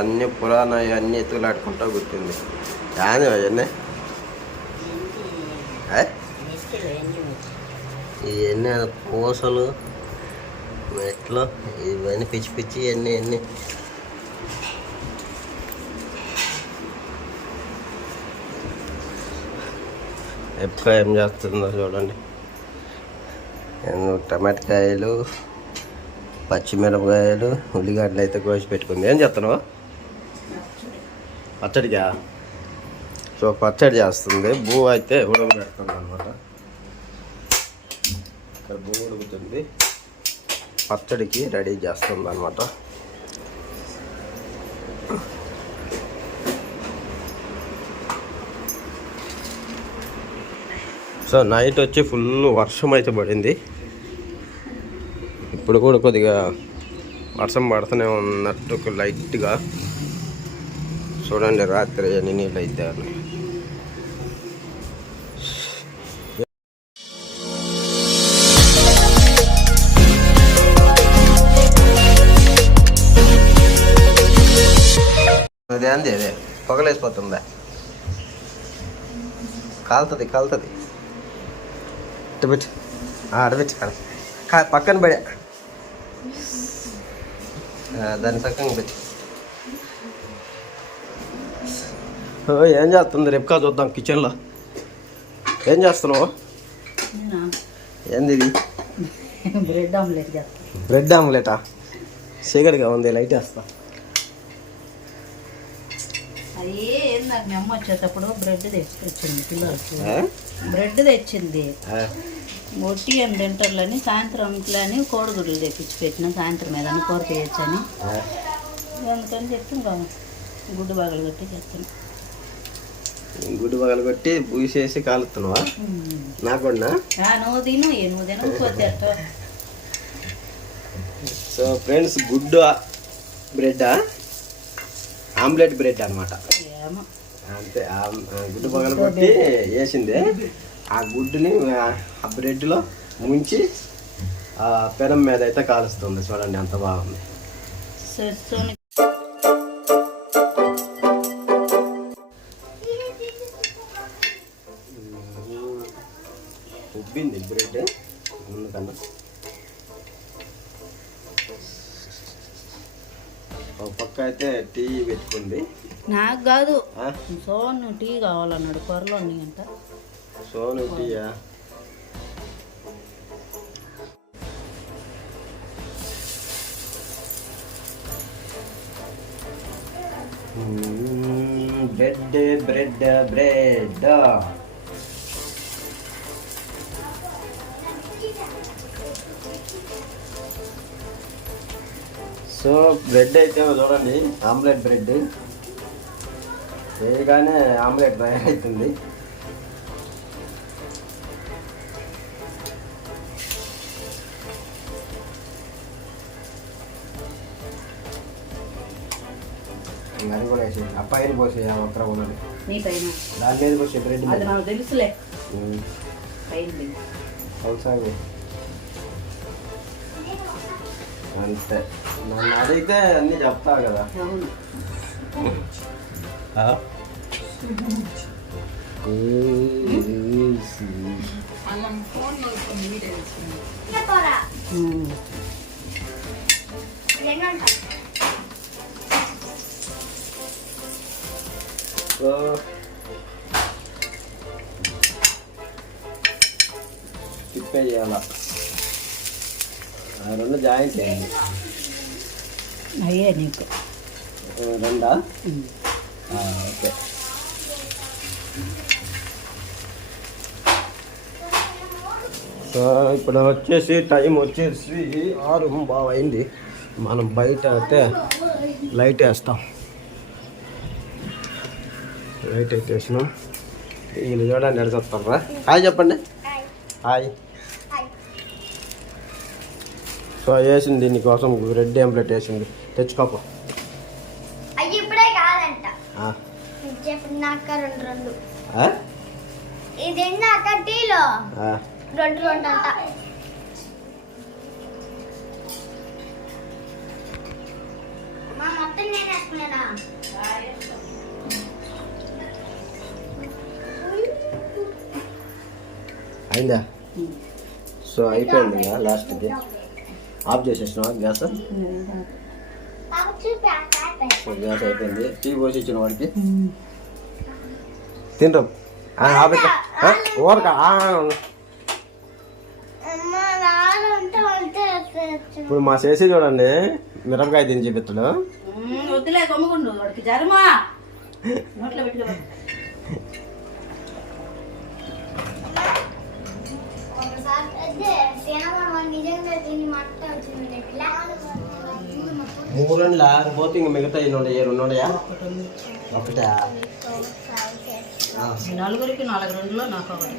అన్ని పురాణ అన్ని ఎత్తులాడుకుంటా గుర్తుంది కానీ అవన్నీ ఇవన్నీ పూసలు మెట్లు ఇవన్నీ పిచ్చి పిచ్చి ఇవన్నీ అన్నీ. ఎప్పుడు ఏం చేస్తుందో చూడండి. నేను టమాటకాయలు పచ్చిమిరపకాయలు ఉల్లిగడ్డలు అయితే కోసి పెట్టుకుంది. ఏం చేస్తున్నావు? పచ్చడిగా? సో పచ్చడి చేస్తుంది. భూ అయితే ఉడకబెడుతుంది అనమాట ఇక్కడ భూ ఉడుకుతుంది. పచ్చడికి రెడీ చేస్తుంది అనమాట సో నైట్ వచ్చి ఫుల్ వర్షం అయితే పడింది. ఇప్పుడు కూడా కొద్దిగా వర్షం పడుతూనే ఉన్నట్టు లైట్గా చూడండి రాత్రి ఎన్ని నీళ్ళు అయితే అని. అదే అంది అదే. పొగలేసిపోతుందా? కాలుతుంది కాలుతుంది. అడబెట్టి అడబెట్టి పక్కన పడే. దాని సక్కగా పెట్టి. ఏం చేస్తుంది? రేపుకా చూద్దాం కిచెన్లో ఏం చేస్తున్నావు? ఏంది ఇది? బ్రెడ్ ఆమ్లెట్ బ్రెడ్ ఆమ్లెటా? చీకటిగా ఉంది లైట్ వేస్తా. అది ఏంది నాకు మీ అమ్మ వచ్చేటప్పుడు బ్రెడ్ తెచ్చుకొచ్చింది పిల్లలకి? బ్రెడ్ తెచ్చింది. ఒట్టి అని తింటారులని సాయంత్రం అని కోడిగుడ్లు తెప్పించి పెట్టిన సాయంత్రం ఏదైనా కూర చేయొచ్చని. అందుకని చెప్పి ఇంకా గుడ్డు బాగలు కొట్టి చేస్తాను గుడ్డు పగలు కొట్టి పూసేసి కాలుతున్నావా నాకు కూడా ఆ, నువ్వు తిను ఏ నువ్వు తినకపోతే అట్ట. సో ఫ్రెండ్స్ గుడ్డు బ్రెడ్ ఆమ్లెట్ బ్రెడ్ అన్నమాట. ఏమో. అంతే గుడ్డు పగలు కొట్టి వేసింది. ఆ గుడ్డుని ఆ- బ్రెడ్లో ముంచి ఆ పెనం మీద అయితే కాలుస్తుంది. చూడండి ఎంత బాగుంది. పక్క అయితే టీ పెట్టుకుంది. నాకు కాదు? సోను టీ కావాలన్నాడు కూరలో అంట. సోను టీయా? Bread bread bread. So bread అయితే చూడండి ఆమ్లెట్ బ్రెడ్ వేయగానే ఆమ్లెట్ తయారవుతుంది అది కూడా వేసి ఆ పైన పోసి ఒక్కర ఉన్నది. దాని మీద పోసి బ్రెడ్ తెలుసులే. పైన అంతే నన్ను అడిగితే అన్నీ చెప్తా కదా. తిప్పేయాల ఆ? రెండు జాయింట్ చేయండి అయ్యే నీకు. రెండా? ఓకే. సో ఇప్పుడు వచ్చేసి టైం వచ్చేసి ఆరు బాగా అయింది మనం బయట అయితే లైట్ వేస్తాం. లైట్ అయితే వేసినాం వీళ్ళు చూడండి ఎడగొస్తారా హాయ్ చెప్పండి. హాయ్. సో వేసింది దీనికోసం రెడ్ ఎంప్లెట్ వేసింది. తెచ్చుకోపో. అయిందా? సో అయిపోయింది లాస్ట్కి ఆఫ్ చేసేసిన గ్యాస్? సో గ్యాస్ అయిపోయింది. టీ పోసి ఇచ్చిన వాడికి. తినరు. ఊరక అమ్మ, ఇప్పుడు మా చేసి చూడండి మిరపకాయ తిని చూపిస్తాడు వద్దులే కొమ్ముకుండు వాడికి జరమా. నోట్లో పెట్టుకో. అదే తినమని నిజంగా తిని మట్ట వచ్చింది పిల్ల మూడు రెండు ఆరిపోతే ఇంక మిగతా ఇన్ని ఉన్నాయి ఏ రెండు ఉన్నాయా? ఒకటా? నలుగురికి నాలుగు రెండులో నాకు ఒకటి.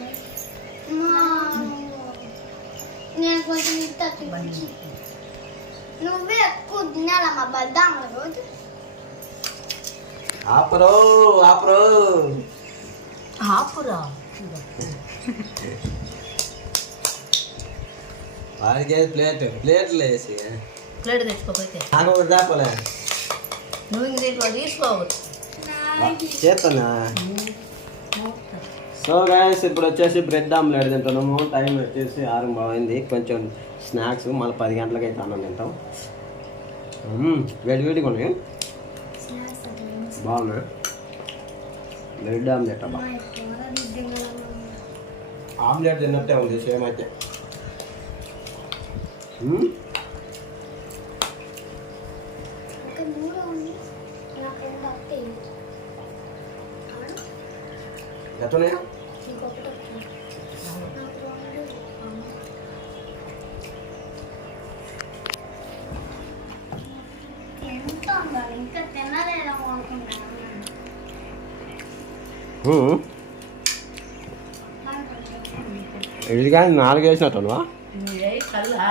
నువ్వే ఎక్కువ తినాలమ్మా బద్దాం రోజు? ఆపరో ఆపరో. ఆపురా. వాడికి ప్లేట్ ప్లేట్లు వేసి. ప్లేట్ తెచ్చుకోపోతే నాకు ఒకటి దాపలే నువ్వు ఇంక దీంట్లో తీసుకోవచ్చు. చేస్తానా సో గాయస్ ఇప్పుడు వచ్చేసి బ్రెడ్ ఆమ్లెట్ తింటున్నాము? టైం వచ్చేసి ఆరు బాగుంది కొంచెం స్నాక్స్ మళ్ళీ పది గంటలకు అయితే అన్నం తింటాం. వేడి వేడిగా ఉన్నాయి. బాగున్నాయి. బ్రెడ్ ఆమ్లెట్ అబ్బా. ఆమ్లెట్ తిన్నట్టే ఉంది సేమ్ అయితే. మ్మ్, ఇది కానీ నాలుగు వేసినట్టువా నువ్వే కల్లా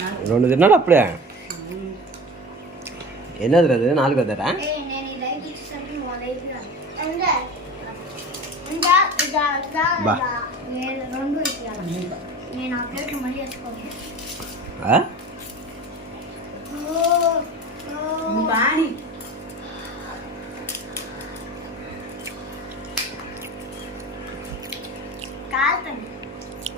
నాకు రెండు తిన్నాడు అప్పుడే ఎన్నది అది నాలుగో ధర ఏ, నేను ఈ లైట్ ఇచ్చేసరికి నువ్వు ఆ లైట్ రా. అంటే, ఇంకా ఇదా, ఇదా, బా. ఇదా. నేను రెండు ఇచ్చేయాలి. నేను ఆ ప్లేట్ మళ్ళీ వేసుకోను ఆ? ఓ, ఓ. నువ్వు బాని కాలుతుంది. శశి తిన్నాడా తింటాను అమ్మా, చూడు మా మమ్మీ ఇస్తుంది. నువ్వు ఇత్తలే వాడు తీడు తీసేవాళ్ళు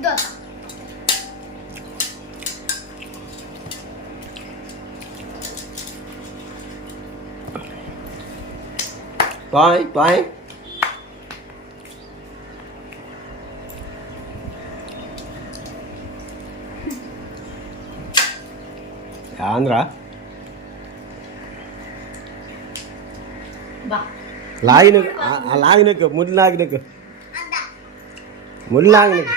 Dota. Play, play. Andra. லாகினுக்கு லாகினுக்கு முன்னாகினுக்கு முன்னாகினுக்கு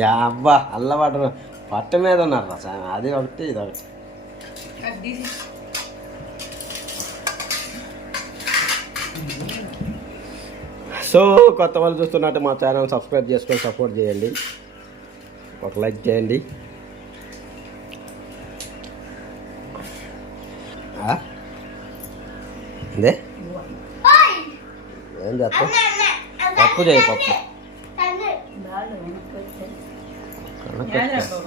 యా అబ్బా అల్లవాటు పట్ట మీద ఉన్నారు స్వామి అది ఒకటి ఇది ఒకటి. అది సో కొత్త వాళ్ళు చూస్తున్నట్టు మా ఛానల్ సబ్స్క్రైబ్ చేసుకొని సపోర్ట్ చేయండి. ఒక లైక్ చేయండి. ఓయ్! ఏం చేస్తావు? అన్న అన్న అన్న పప్పు చేయి పప్పు. కనక్కొచ్చు.